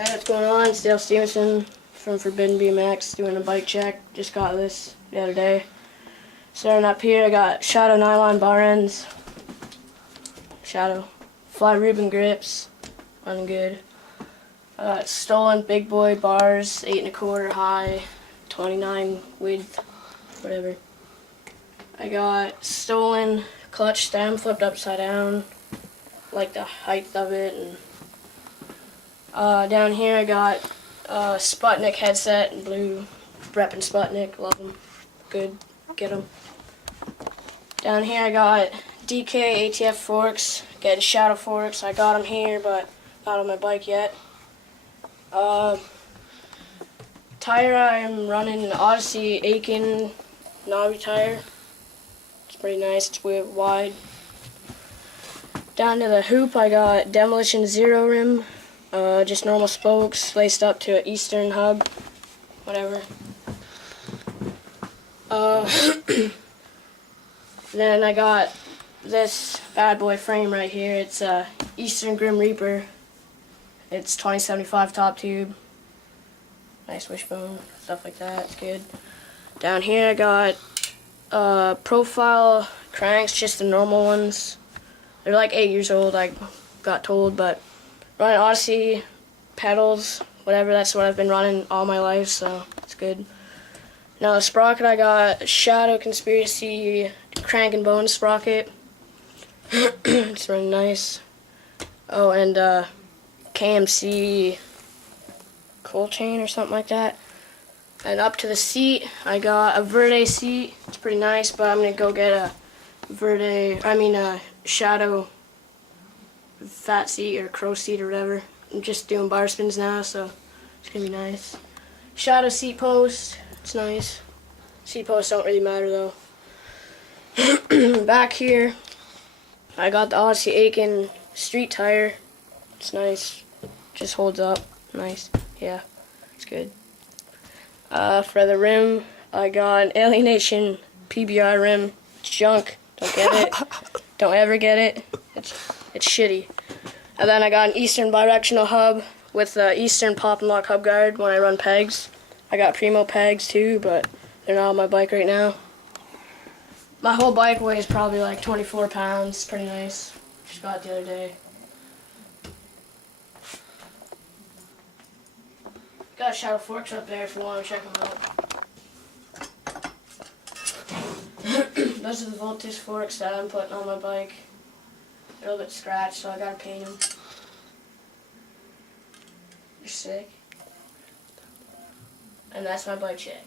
Hey, what's going on? It's Stephenson from ForbiddenBMX doing a bike check. Just got this the other day. Starting up here, I got Shadow nylon bar ends, Shadow fly Reuben grips, running good. I got stolen big boy bars, 8 1/4 high, 29 width, whatever. I got stolen clutch stem flipped upside down, like the height of it. And down here I got Sputnik headset in blue, reppin' Sputnik, love them, good, get them. Down here I got DK ATF forks, getting Shadow forks. I got them here, but not on my bike yet. Tire, I'm running an Odyssey Aiken knobby tire. It's pretty nice, it's wide. Down to the hoop I got Demolition Zero rim, just normal spokes laced up to an Eastern hub, whatever. Then I got this bad boy frame right here. It's a Eastern Grim Reaper. It's 2075 top tube. Nice wishbone, stuff like that. It's good. Down here I got profile cranks, just the normal ones. They're like 8 years old, I got told, but running Odyssey pedals, whatever. That's what I've been running all my life, so it's good. Now the sprocket, I got Shadow Conspiracy crank and bone sprocket. It's really nice. Oh, and KMC coil chain or something like that. And up to the seat, I got a Verde seat. It's pretty nice, but I'm gonna go get a Shadow fat seat or crow seat or whatever. I'm just doing bar spins now, so it's gonna be nice. Shadow seat post, it's nice. Seat posts don't really matter though. Back here, I got the Odyssey Aiken street tire. It's nice, just holds up, nice. Yeah, it's good. For the rim, I got an Alienation PBR rim. It's junk. Don't get it. Don't ever get it. It's shitty. And then I got an Eastern bidirectional hub with the Eastern pop and lock hub guard when I run pegs. I got Primo pegs too, but they're not on my bike right now. My whole bike weighs probably like 24 pounds. Pretty nice. Just got it the other day. Got Shadow forks up there if you want to check them out. Those are the Voltus forks that I'm putting on my bike. They're a little bit scratched, so I gotta paint them. They're sick. And that's my bike check.